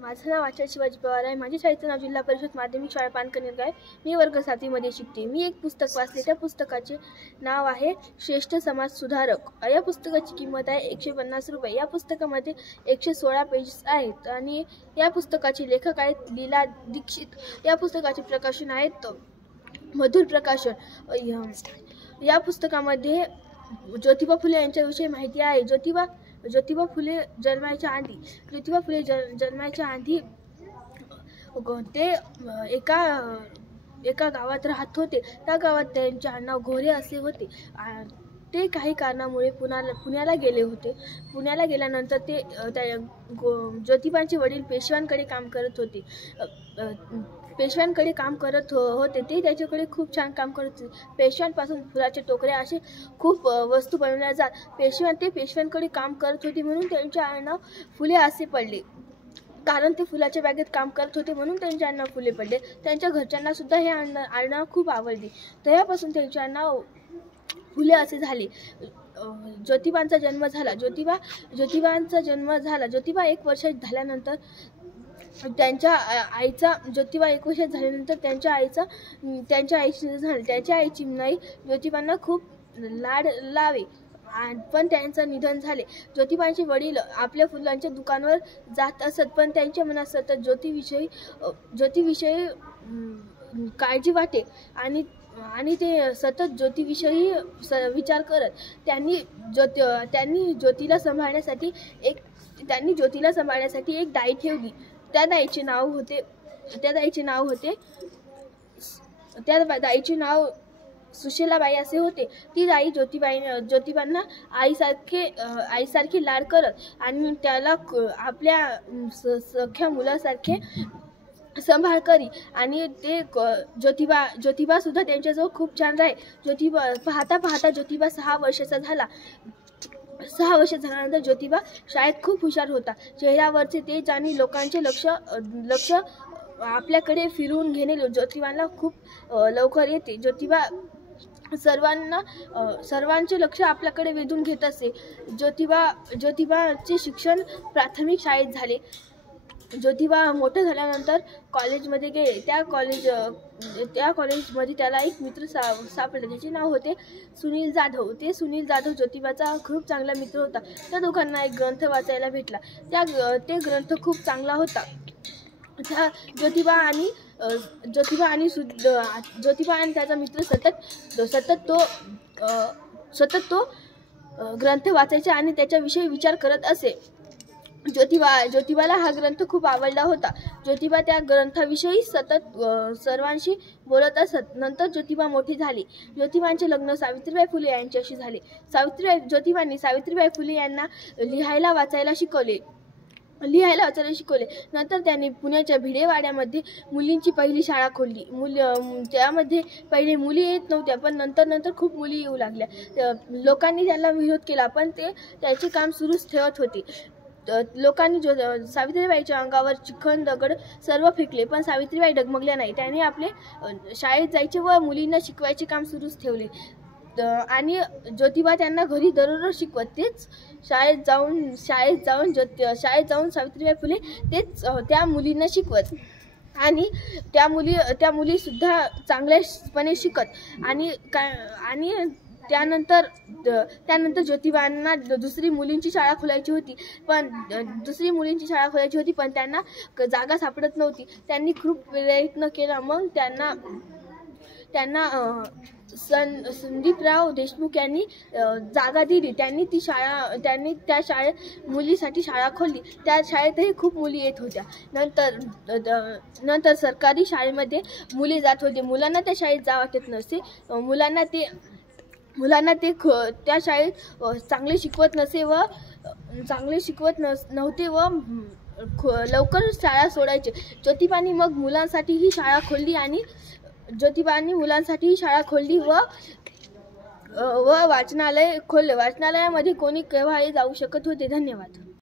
माझं नाव आचार्य शिवाजी पवार आहे। माझ्या शाळेचं नाव जिल्हा परिषद माध्यमिक शाळा पानकनेर आहे। मी वर्ग 7वी मध्ये शिकते। मी एक पुस्तक वाचले, त्या पुस्तकाचे नाव आहे श्रेष्ठ समाज सुधारक। या पुस्तकाची किंमत आहे 150 रुपये। या पुस्तकामध्ये 116 पेजेस आहेत आणि या पुस्तकाचे लेखक आहेत लीला दीक्षित। या पुस्तकाचे प्रकाशन आहेत मधुर प्रकाशन। या पुस्तकामध्ये ज्योतिबा फुले यांच्याविषयी माहिती आहे। ज्योतिबा फुले जन्माच्या आधी ते एका गावात राहत होते। त्या गावात त्यांचे आडनाव घोरे असे होते। ते काही कारणामुळे पुण्याला गेले होते। पुण्याला गेल्यानंतर ते ज्योतिबांचे वडील पेशव्यांकडे काम करत होते। ते त्याच्याकडे खूप छान काम करत होते। पेशव्यांपासून फुलाचे टोकरे असे खूप वस्तू बनवल्या जात। पेशव्यांकडे काम करत होते म्हणून त्यांचे आडनाव फुले असे पडले। कारण ते फुलाच्या बागेत काम करत होते म्हणून त्यांचे आडनाव फुले पडले। त्यांच्या घरच्यांना सुद्धा हे आडनाव खूप आवडले, तेव्हापासून त्यांचे आडनाव फुले असे झाले। ज्योतिबांचा जन्म झाला। ज्योतिबा 1 वर्षात झाल्यानंतर त्यांच्या आईचा त्यांच्या आईची निधन झाले। त्यांच्या आईची नाही ज्योतिबांना खूप लाड लावे, पण त्यांचं निधन झाले। ज्योतिबांचे वडील आपल्या फुलांच्या दुकानावर जात असत, पण त्यांच्या मनात सतत ज्योतीविषयी काळजी वाटे आणि ते सतत ज्योतीविषयी विचार करत। त्यांनी ज्योतीला सांभाळण्यासाठी एक दाई ठेवली। त्या दाईचे नाव सुशीलाबाई असे होते। ती दाई ज्योतिबांना आईसारखे लाड करत आणि त्याला आपल्या सख्या मुलासारखे सांभाळ करी आणि ते ज्योतिबा सुद्धा त्यांच्याजवळ खूप छान राहे। पाहता ज्योतिबा 6 वर्षाचा झाला। 6 वर्ष झाल्यानंतर ज्योतिबा शाळेत खूप हुशार होता। चेहऱ्यावरचे तेज आणि लोकांचे लक्ष आपल्याकडे फिरवून घेणे ज्योतिबाला खूप लवकर येते। ज्योतिबा सर्वांचे लक्ष आपल्याकडे वेधून घेत असे। ज्योतिबाचे शिक्षण प्राथमिक शाळेत झाले। ज्योतिबा मोठे झाल्यानंतर कॉलेजमध्ये गेले। त्या कॉलेजमध्ये त्याला एक मित्र सापडले, ज्याचे नाव होते सुनील जाधव। सुनील जाधव ज्योतिबाचा खूप चांगला मित्र होता। त्या दोघांना एक ग्रंथ वाचायला भेटला। ते ग्रंथ खूप चांगला होता। ज्योतिबा आणि त्याचा मित्र सतत तो ग्रंथ वाचायचे आणि त्याच्याविषयी विचार करत असे। ज्योतिबाला हा ग्रंथ खूप आवडला होता। ज्योतिबा त्या ग्रंथाविषयी सतत सर्वांशी बोलत असत। नंतर ज्योतिबा मोठी झाली। ज्योतिबांचे लग्न सावित्रीबाई फुले यांच्याशी झाले। ज्योतिबांनी सावित्रीबाई फुले यांना लिहायला वाचायला शिकवले। नंतर त्यांनी पुण्याच्या भिडेवाड्यामध्ये मुलींची पहिली शाळा खोलली। त्यामध्ये पहिले मुली येत नव्हत्या, पण नंतर खूप मुली येऊ लागल्या। लोकांनी त्यांना विरोध केला, पण ते त्याचे काम सुरूच ठेवत होते। लोकांनी सावित्रीबाईच्या अंगावर चिखल दगड सर्व फेकले, पण सावित्रीबाई डगमगल्या नाही। त्यांनी आपले शाळेत जायचे व मुलींना शिकवायचे काम सुरूच ठेवले आणि ज्योतिबा त्यांना घरी दररोज शिकवत। तेच शाळेत जाऊन सावित्रीबाई फुले तेच त्या मुलींना शिकवत आणि त्या मुली सुद्धा चांगल्यापणे शिकत आणि त्यानंतर ज्योतिबांना दुसरी मुलींची शाळा खोलायची होती, पण त्यांना जागा सापडत नव्हती। त्यांनी खूप प्रयत्न केला, मग त्यांना संदीपराव देशमुख यांनी जागा दिली। त्यांनी त्या शाळेत मुलीसाठी शाळा खोलली। त्या शाळेतही खूप मुली येत होत्या। नंतर सरकारी शाळेमध्ये मुली जात होते। मुलांना त्या शाळेत जा वाटत नसे। मुलांना ते त्या शाळेत चांगले शिकवत नव्हते व लवकर शाळा सोडायचे। ज्योतिबांनी मग मुलांसाठी ही शाळा खोलली व वाचनालय खोलले। वाचनालयामध्ये कोणी केव्हाही जाऊ शकत होते। धन्यवाद।